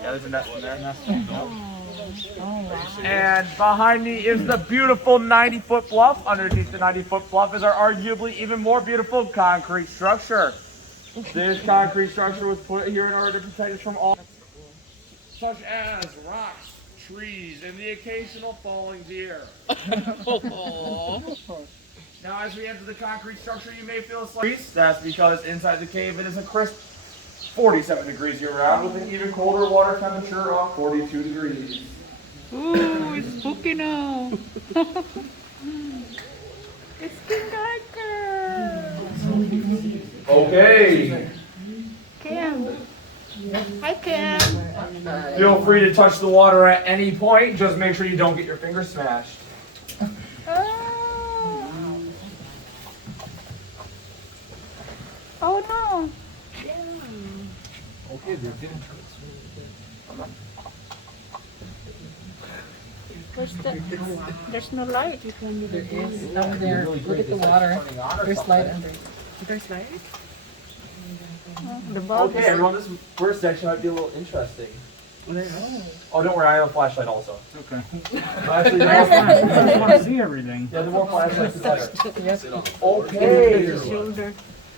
Yeah, there's a nest in there. And behind me is the beautiful 90-foot bluff. Underneath the 90-foot bluff is our arguably even more beautiful concrete structure. This concrete structure was put here in order to protect us from all, such as rocks, trees, and the occasional falling deer. Now, as we enter the concrete structure, you may feel a slight breeze. That's because inside the cave it is a crisp 47 degrees year-round with an even colder water temperature of 42 degrees. Ooh, it's spooky now. It's kindergarten. Okay. Cam. Hi, Cam. Feel free to touch the water at any point. Just make sure you don't get your fingers smashed. Oh no. Okay, There's no light. There is down there. Look at the water. There's light under it. There's light? The bulb Okay, everyone, this first section might be a little interesting. Oh, don't worry, I have a flashlight also. Okay. Actually, I just want to see everything. yeah, the more flashlights, the better. Yes. Okay. shoulder.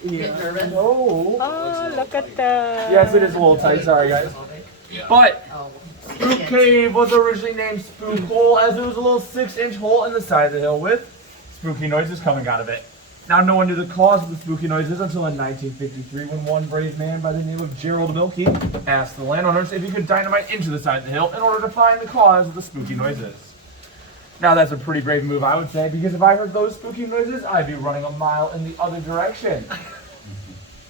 Oh. Oh, look at the. Yes, it is a little tight. Sorry, guys. But Spook Cave was originally named Spook Hole as it was a little 6-inch hole in the side of the hill with spooky noises coming out of it. Now, no one knew the cause of the spooky noises until in 1953 when one brave man by the name of Gerald Milky asked the landowners if he could dynamite into the side of the hill in order to find the cause of the spooky noises. Now, that's a pretty brave move, I would say, because if I heard those spooky noises, I'd be running a mile in the other direction.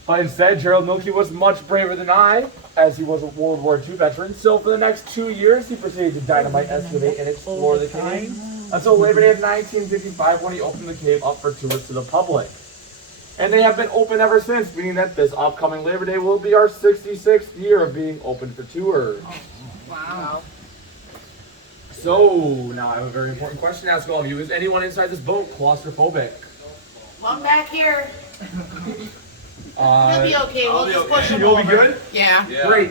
But instead, Gerald Milky was much braver than I, as he was a World War II veteran. So for the next 2 years, he proceeded to dynamite, excavate, and explore the cave until Labor Day of 1955 when he opened the cave up for tours to the public. And they have been open ever since, meaning that this upcoming Labor Day will be our 66th year of being open for tours. Wow. So, now I have a very important question to ask all of you. Is anyone inside this boat claustrophobic? Come back here. You'll be okay. We'll just push him You'll be over. good? Yeah. Great.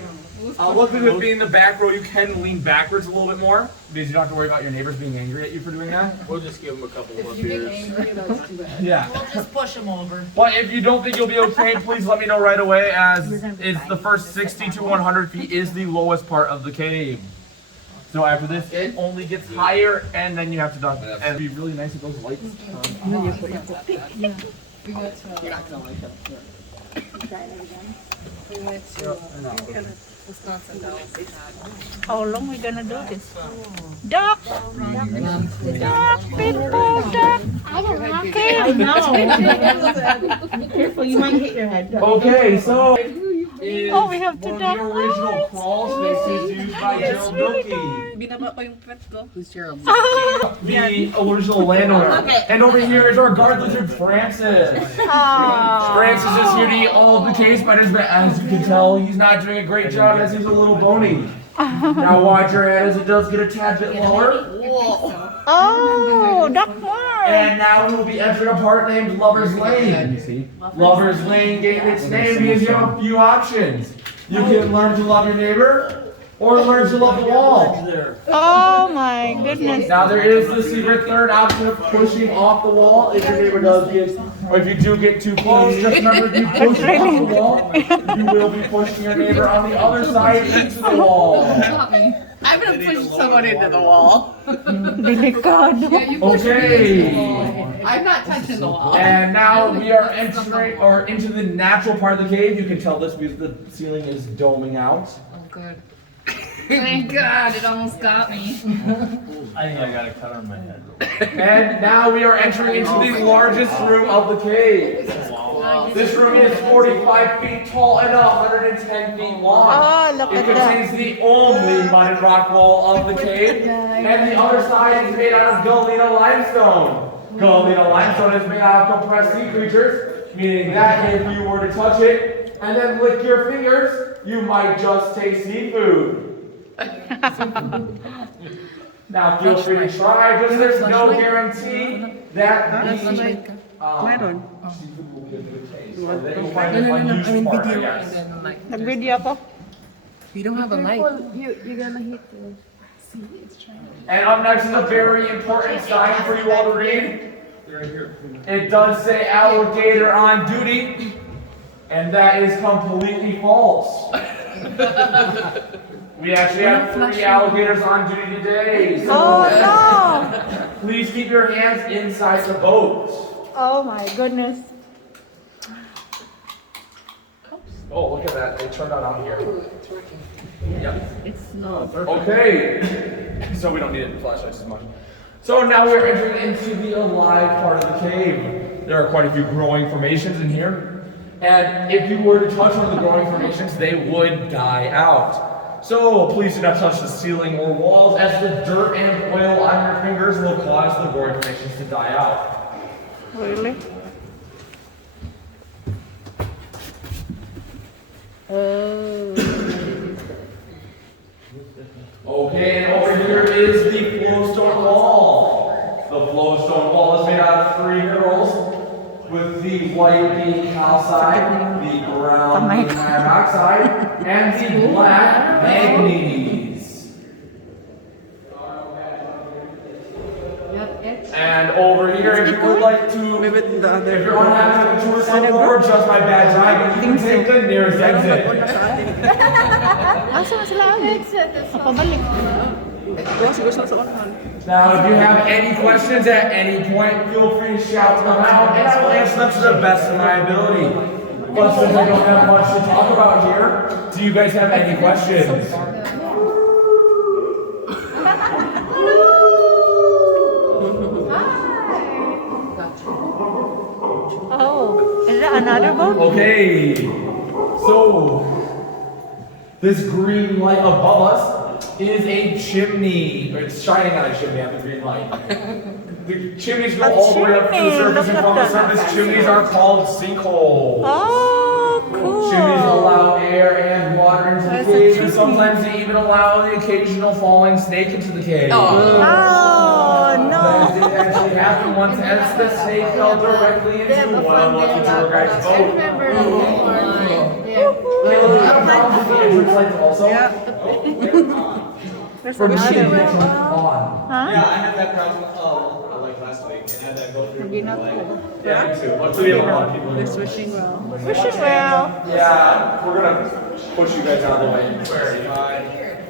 Luckily with being in the back row, you can lean backwards a little bit more because you don't have to worry about your neighbors being angry at you for doing that. We'll just give them a couple more If you get beers. angry, that's too bad. Yeah. We'll just push him over. But if you don't think you'll be okay, please let me know right away, as it's the first 60 to 100 feet is the lowest part of the cave. So after this, it only gets higher, and then you have to duck. And it'd be really nice if those lights turn on. You're not gonna like it. We went to Wisconsin Dells. How long we gonna do this? Duck! Duck, people, duck! Okay. I know. Be careful, you might hit your head. Okay, so is Oh, we have to one of duck. the original crawl spaces used by Gerald Milky, Binaba pa yung pet ko. Who's Gerald? the original landowner. And over here is our guard lizard, Francis. Francis is here to eat all of the cave spiders, but as you can tell, he's not doing a great job as he's a little bony. Now watch your head as it does get a tad bit lower. Oh, duck more. And now we will be entering a part named Lover's Lane. You see? Lover's Lane gave its name because you have a few options. You can learn to love your neighbor, or learn to love the wall. Oh my goodness. Now there is the secret third option of pushing off the wall if your neighbor does get, or if you do get too close. Just remember, if you push off the wall, you will be pushing your neighbor on the other side into the wall. I'm gonna push someone into the wall. Delicado. Okay. I'm not touching the wall. And now we are entering or into the natural part of the cave. You can tell this because the ceiling is doming out. Oh, good. Thank God, it almost got me. I think I got a cut on my head. And now we are entering into the largest room of the cave. This room is 45 feet tall and 110 feet long. Oh, look It at that. contains the only mud and rock wall of the cave. And the other side is made out of Galena limestone. Galena limestone is made out of compressed sea creatures, meaning that if you were to touch it and then lick your fingers, you might just taste seafood. Now feel free to try, just there's no guarantee that the seafood will give you a taste. Or that you'll find it unusual part, I guess. Nag-video ako. You don't have a mic. You're gonna hit the. And up next is a very important sign for you all to read. It does say alligator on duty, and that is completely false. We actually have 3 alligators on duty today, so Oh please keep your hands inside the boat. no! Oh my goodness. Oh, look at that. They turned on out here. It's working. Yep. It's not. Okay. So we don't need it flashlights as much. So now we're entering into the alive part of the cave. There are quite a few growing formations in here. And if you were to touch one of the growing formations, they would die out. So please do not touch the ceiling or walls, as the dirt and oil on your fingers will cause the growing formations to die out. Really? Oh. Okay, and over here is the flowstone wall. The flowstone wall is made out of 3 minerals, with the white being calcite, the brown being iron oxide, and the black manganese. And over here, if you would like to, if you're unhappy with the tour so far, just my bad driving, you can take the nearest exit. Asa na sila ulit? Pabalik. Now, if you have any questions at any point, feel free to shout them out, and I will answer them to the best of my ability. But since I don't have much to talk about here, do you guys have any questions? Oh, is that another boat? Okay, so this green light above us is a chimney. It's shining on a chimney on the green light. The chimneys go all the way up to the surface, and from the surface, chimneys are called sinkholes. Oh, cool. Chimneys allow air and water into That's the a cave, and chimney. sometimes they even allow the occasional falling snake into the cave. Oh, That no. did actually happen once, as the snake fell directly into one of the tour guide's I boat. remember the one. Yeah. Caleb, do you have a problem with the entrance lights also? There's For me, another they one. turned on. Huh? Yeah, I had that problem like last week. I had that go through. Hindi na like, po. Yeah, me too. But we have a lot of people. They're swishing well. Swishing well. Yeah, we're gonna push you guys out of the way.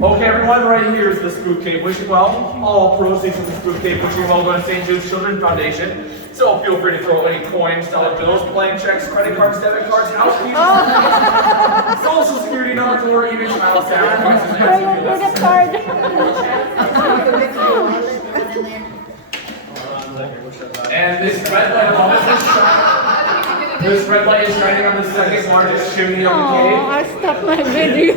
Okay, everyone, right here is the Spook Cave Wishing Well. All proceeds from the Spook Cave Wishing Well go to St. Jude's Children's Foundation. So feel free to throw any coins, dollar bills, blank checks, credit cards, debit cards, house keys, social security numbers, or even child sacrifices. as you feel Credit necessary. card. And this red light above us is shining. This red light is shining on the second largest chimney of the Oh, cave. I stopped my video.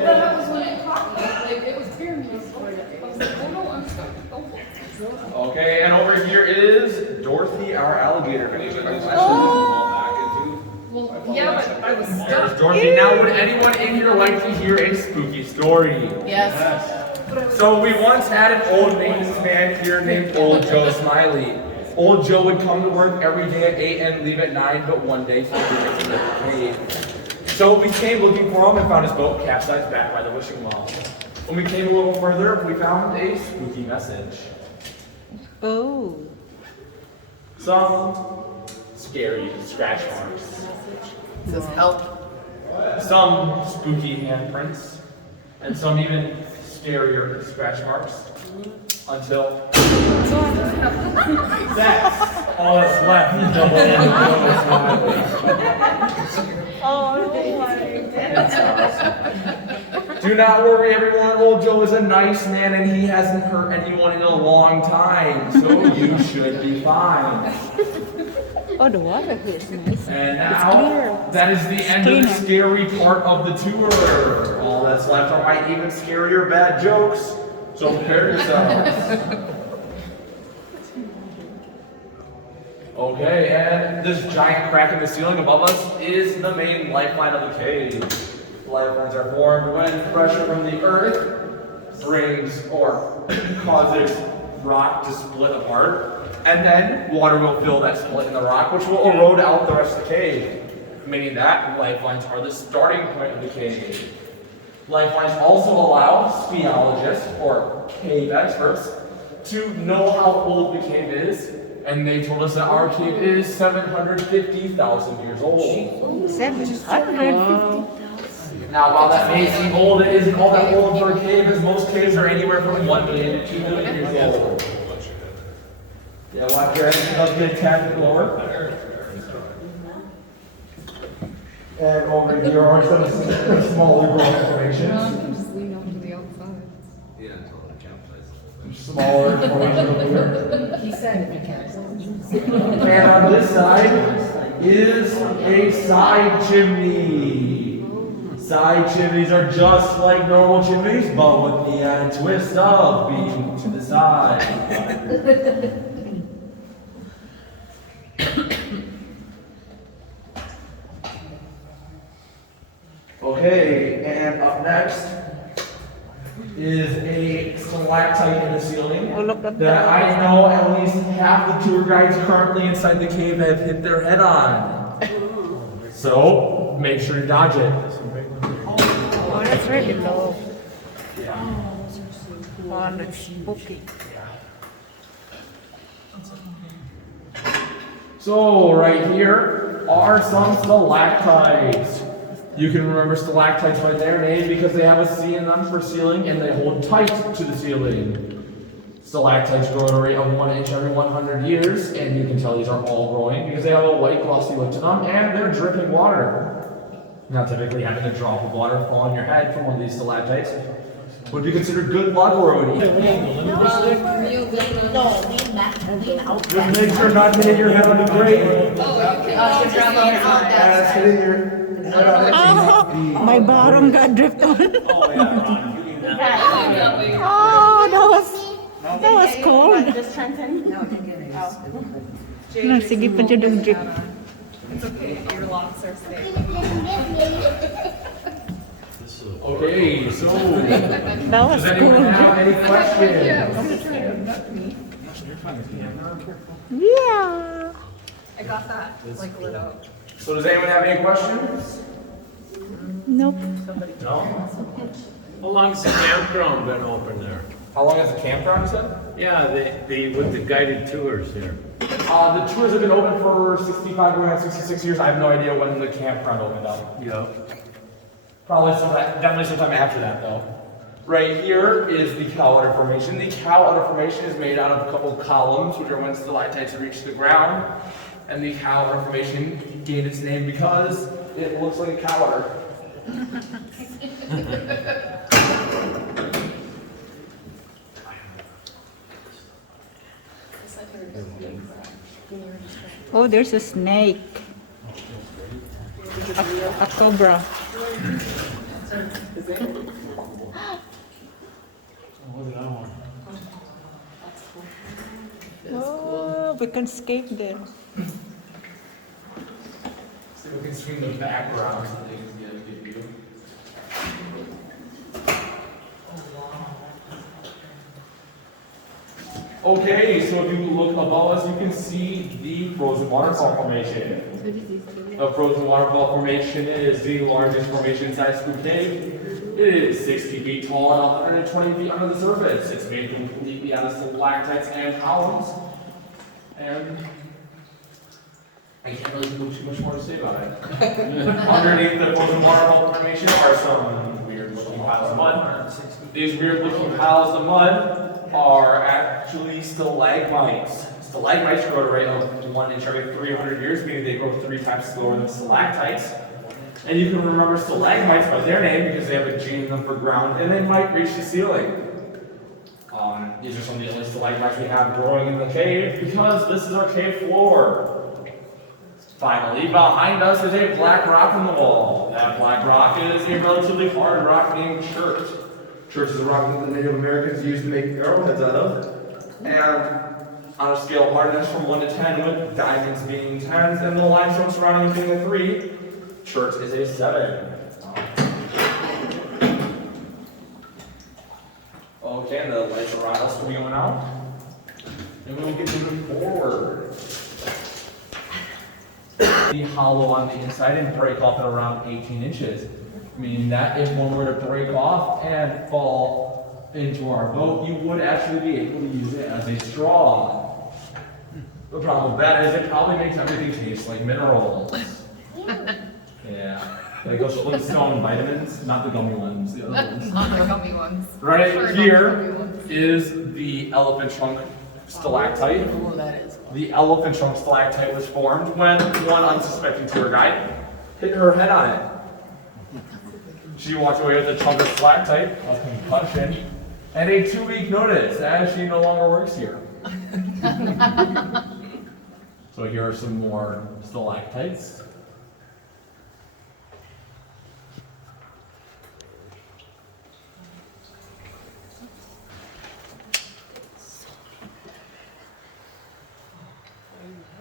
That was when it caught me. Like, it was pyramids. I was like, oh no, I'm stuck. Oh. Okay, and over here is Dorothy, our alligator. Well, yeah, but I was There's stuck. Dorothy. Now, would anyone in here like to hear a spooky story? Yes. So we once had an old maintenance man here named Old Joe Smiley. Old Joe would come to work every day at 8 and leave at 9, but one day he didn't get paid. So we came looking for him and found his boat capsized back by the wishing well. When we came a little further, we found a spooky message. Oh. Some scary scratch marks. It says help. Some spooky handprints. And some even scarier scratch marks. Until that's all that's left. Double Oh my goodness. Do not worry, everyone. Old Joe is a nice man and he hasn't hurt anyone in a long time, so you should be fine. Oh, the water here is nice. And It's now, clear. that is the end of the scary part of the tour. All that's left are my even scarier bad jokes, so prepare yourselves. Okay, and this giant crack in the ceiling above us is the main lifeline of the cave. Lifelines are formed when pressure from the earth brings or causes rock to split apart, and then water will fill that split in the rock, which will erode out the rest of the cave. meaning that lifelines are the starting point of the cave. Lifelines also allow speleologists, or cave experts, to know how old the cave is, and they told us that our cave is 750,000 years old. 750. Now, while that may seem old, it isn't all that old for a cave, as most caves are anywhere from 1 million to 2 million years old. Yeah, watch your head, let's get a tad lower. And over here are some smaller growing formations. Just lean over to the outside. Yeah, until the campsite. Smaller formations over here. He said if you can. And on this side is a side chimney. Side chimneys are just like normal chimneys, but with the added twist of being to the side. Okay, and up next is a stalactite in the ceiling Oh, look at that that. I know at least half the tour guides currently inside the cave have hit their head on. So make sure to dodge it. Oh, that's really low. Oh, that's spooky. So right here are some stalactites. You can remember stalactites by their name because they have a C in them for ceiling and they hold tight to the ceiling. Stalactites grow at a rate of 1 inch every 100 years, and you can tell these are all growing because they have a white glossy look to them and they're dripping water. Now typically having a drop of water fall on your head from one of these stalactites would be considered good luck or Kneel down. just make sure not to hit your head on the grate. Oh, you cannot. As hitting your head on Oh, my bottom got dripped on. Oh, yeah, Oh, that was cold. No, sige pa dyan yung drip. It's okay, your locks are safe. Okay, so That was does anyone cool. have any questions? Yeah. I got that, like lit up. So does anyone have any questions? Nope. No? How long has the campground been open there? How long has the campground said? Yeah, with the guided tours there. The tours have been open for 65, going on 66 years. I have no idea when the campground opened up. Yeah. Probably definitely sometime after that though. Right here is the cow udder formation. The cow udder formation is made out of a couple columns, which are when stalactites reach the ground. And the cow udder formation gained its name because it looks like a cow udder. Oh, there's a snake. A cobra. Oh, we can escape there. So we can swing the background so they can get a good view. Okay, so if you look above us, you can see the frozen waterfall formation. The frozen waterfall formation is the largest formation inside Spook Cave. It is 60 feet tall and 120 feet under the surface. It's made completely out of stalactites and columns. And I can't really think of too much more to say about it. Underneath the frozen waterfall formation are some weird looking piles of mud. These weird looking piles of mud are actually stalagmites. Stalagmites grow at a rate of 1 inch every 300 years, meaning they grow 3 times slower than stalactites. And you can remember stalagmites by their name because they have a G in them for ground, and they might reach the ceiling. These are some of the only stalagmites we have growing in the cave because this is our cave floor. Finally, behind us is a black rock in the wall. That black rock is a relatively hard rock named chert. Chert is a rock that the Native Americans used to make arrowheads out of. And on a scale of hardness from 1 to 10, with diamonds being 10s and the limestone surrounding it being a 3, chert is a 7. Okay, and the lights are also going out. And we'll get moving forward. be hollow on the inside and break off at around 18 inches. Meaning that if one were to break off and fall into our boat, you would actually be able to use it as a straw. The problem with that is it probably makes everything taste like minerals. Yeah. Like those Flowstone vitamins, not the gummy ones, the other ones. Not the gummy ones. Right Prefer here not the gummy ones. is the elephant trunk stalactite. Oh, that is. The elephant trunk stalactite was formed when one unsuspecting tour guide hit her head on it. She walked away with a chunk of stalactite, a concussion, and a 2-week notice as she no longer works here. So here are some more stalactites.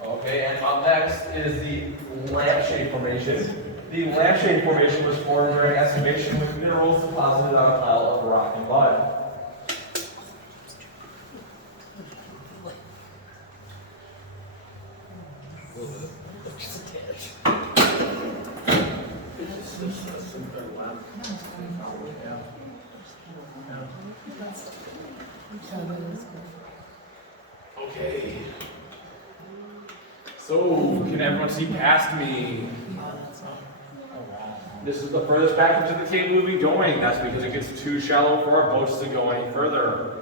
Okay, and up next is the lampshade formation. The lampshade formation was formed during excavation with minerals deposited on a pile of rock and mud. Okay. So, can everyone see past me? This is the furthest back into the cave we'll be going. That's because it gets too shallow for our boats to go any further.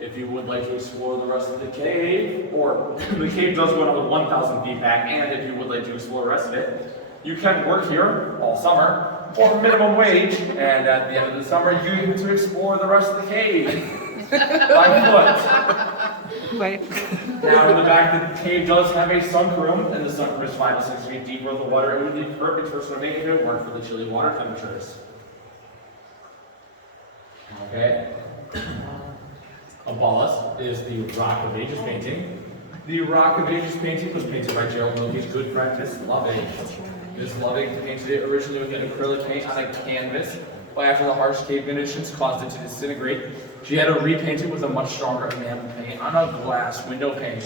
If you would like to explore the rest of the cave, or the cave does go another 1,000 feet back, and if you would like to explore the rest of it, you can work here all summer for minimum wage, and at the end of the summer, you get to explore the rest of the cave by foot. But Now in the back, the cave does have a sunk room, and the sunk room is 5 to 6 feet deeper in the water. It would be perfect for swimming if it weren't for the chilly water temperatures. Okay. Above us is the Rock of Ages painting. The Rock of Ages painting was painted by Gerald Milky's good friend, Miss Loving. Miss Loving painted it originally with an acrylic paint on a canvas, but after the harsh cave conditions caused it to disintegrate, she had to repaint it with a much stronger enamel paint on a glass window pane.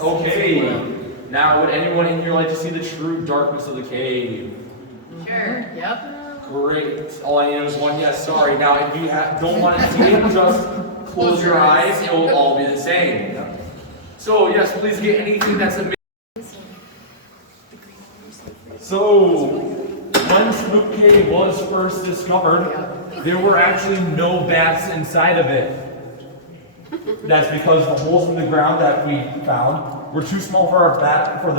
Okay, now would anyone in here like to see the true darkness of the cave? Sure. Yep. Great. All I need is one yes, sorry. Now, if you don't want to see it, just close your eyes. It will all be the same. So, yes, please get anything that's amazing. So, when Spook Cave was first discovered, there were actually no bats inside of it. That's because the holes in the ground that we found were too small for the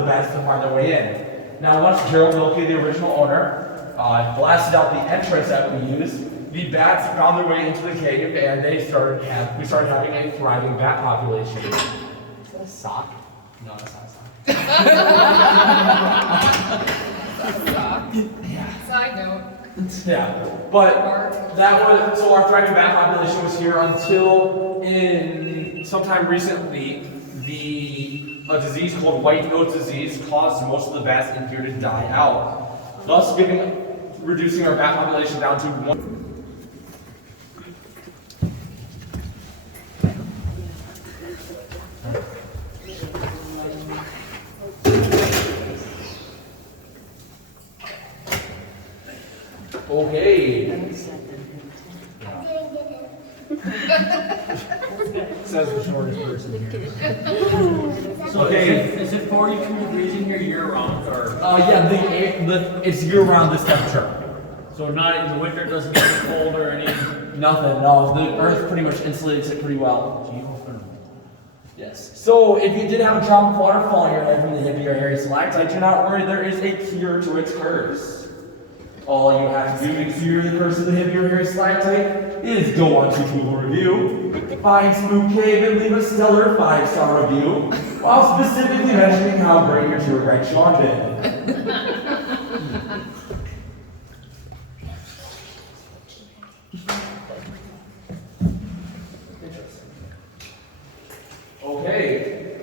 bats to find their way in. Now, once Gerald Milky, the original owner, blasted out the entrance that we used, the bats found their way into the cave, and we started having a thriving bat population. Is that a sock? No, that's not a sock. Yeah. Side note. Yeah, but that was, so our thriving bat population was here until in sometime recently, a disease called white nose disease caused most of the bats in here to die out, thus reducing our bat population down to 1. Okay. Says the shortest person here. So Okay. is it 42 degrees in here year round, or Yeah, it's year round this temperature. so not in the winter doesn't get any cold or any? Nothing, no. The earth pretty much insulates it pretty well. Yes. So if you did have a drop of water fall on your head from the hippie or hairy stalactite, do not worry, there is a cure to its curse. All you have to do to cure the curse of the hippie or hairy stalactite is go on to Google Review, find Spook Cave, and leave a stellar 5-star review, while specifically mentioning how great your tour guide Sean did. Okay.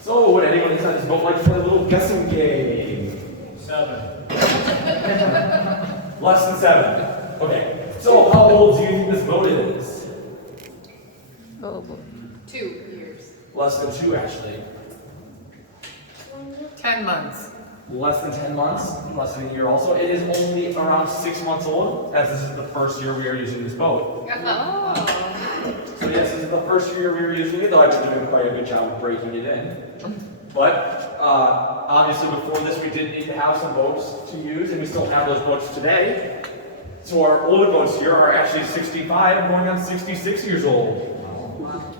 So, would anyone inside this boat like to play a little guessing game? 7. Less than 7. Okay. So, how old do you think this boat is? oh, 2 years. Less than 2, actually. 10 months. Less than 10 months, less than a year also. It is only around 6 months old, as this is the first year we are using this boat. Oh. So yes, this is the first year we were using it, though I've been doing quite a good job of breaking it in. But obviously before this we did need to have some boats to use, and we still have those boats today. So our older boats here are actually 65, going on 66 years old.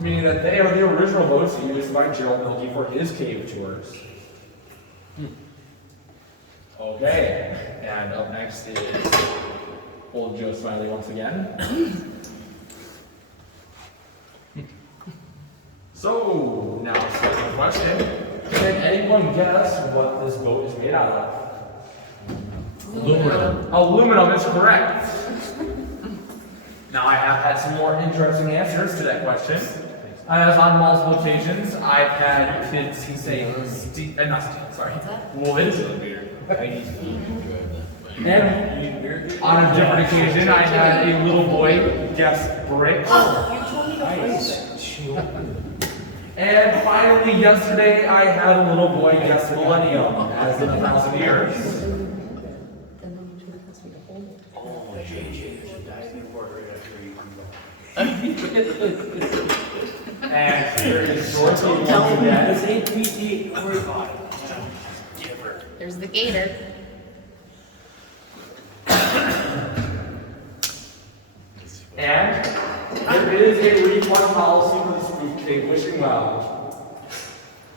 Meaning that they are the original boats used by Gerald Milky for his cave tours. Okay, and up next is old Joe Smiley once again. So, now second question. Can anyone guess what this boat is made out of? Aluminum. Aluminum is correct. Now I have had some more interesting answers to that question. As on multiple occasions, I've had kids say wood. And on a different occasion, I had a little boy guess brick. And finally, yesterday, I had a little boy guess millennium, as in 1,000 years. And here is Dorothy once again. There's the gator. And there is a refund policy for the Spook Cave Wishing Well.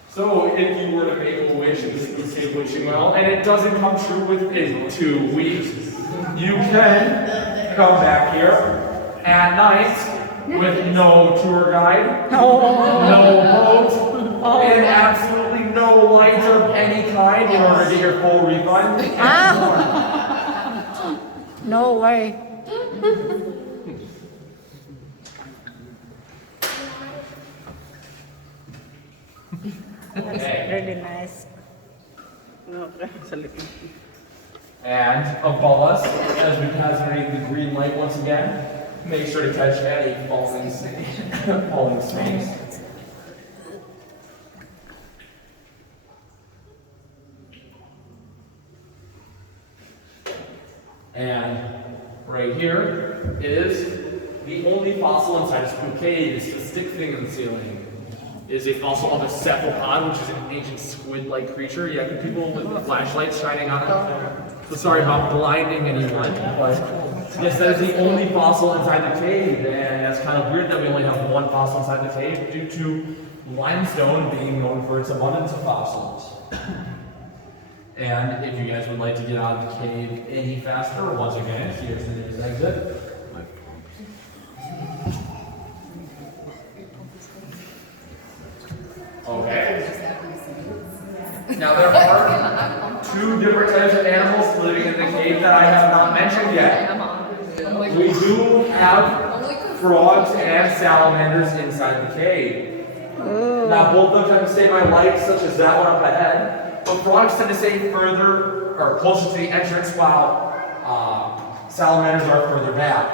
So if you were to make a wish in the Spook Cave Wishing Well, and it doesn't come true within 2 weeks, you can come back here at night with no tour guide, no boat, and absolutely no lights of any kind in order to get your full refund. No way. Okay. Really nice. And above us, as we pass underneath the green light once again, make sure to catch any falling snakes. And right here is the only fossil inside a Spook Cave. It's the stick thing in the ceiling. It is a fossil of a cephalopod, which is an ancient squid-like creature. Yeah, good people with flashlights shining on it. So sorry about blinding anyone, but yes, that is the only fossil inside the cave, and that's kind of weird that we only have one fossil inside the cave due to limestone being known for its abundance of fossils. And if you guys would like to get out of the cave any faster, once again, here's the nearest exit. Okay. Now there are 2 different types of animals living in the cave that I have not mentioned yet. We do have frogs and salamanders inside the cave. Now both of them tend to stay by lights, such as that one up ahead, but frogs tend to stay further or closer to the entrance, while salamanders are further back.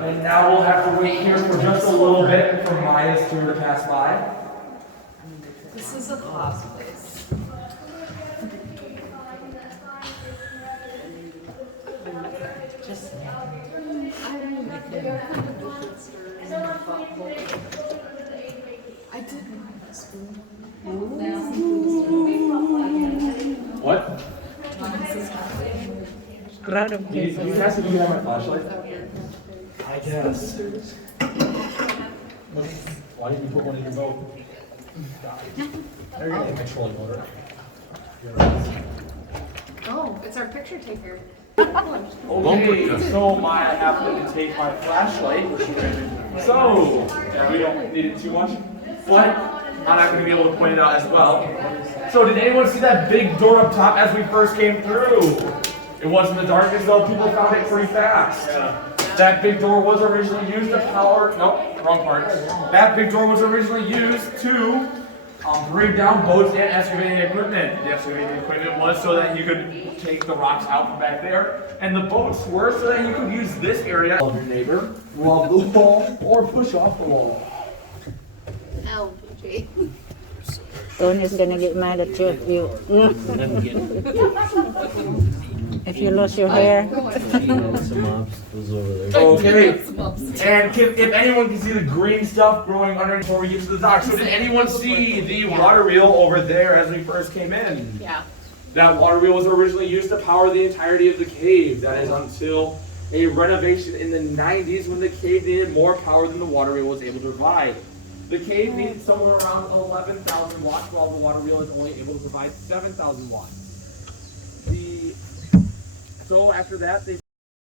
And now we'll have to wait here for just a little bit for Maya's tour to pass by. This is a class place. Just I did school. What? Crowd of You people. guys can have my flashlight? I guess. Why didn't you put one in your boat? There you go, controlling motor. Oh, it's our picture taker. Okay, so Maya happened to take my flashlight. So, we don't need it too much, but I'm not going to be able to point it out as well. So did anyone see that big door up top as we first came through? It was in the darkness, though people found it pretty fast. That big door was originally used to power, nope, wrong part. That big door was originally used to bring down boats and excavating equipment. The excavating equipment was so that you could take the rocks out from back there, and the boats were so that you could use this area of your neighbor, rub the wall, or push off the wall. LPG. Tony's gonna get mad at you if you if you lose your hair. Some obstacles over there. Okay. And if anyone can see the green stuff growing underneath before we get to the dock, so did anyone see the water wheel over there as we first came in? Yeah. That water wheel was originally used to power the entirety of the cave. That is until a renovation in the 90s when the cave needed more power than the water wheel was able to provide. The cave needed somewhere around 11,000 watts, while the water wheel is only able to provide 7,000 watts. So after that, they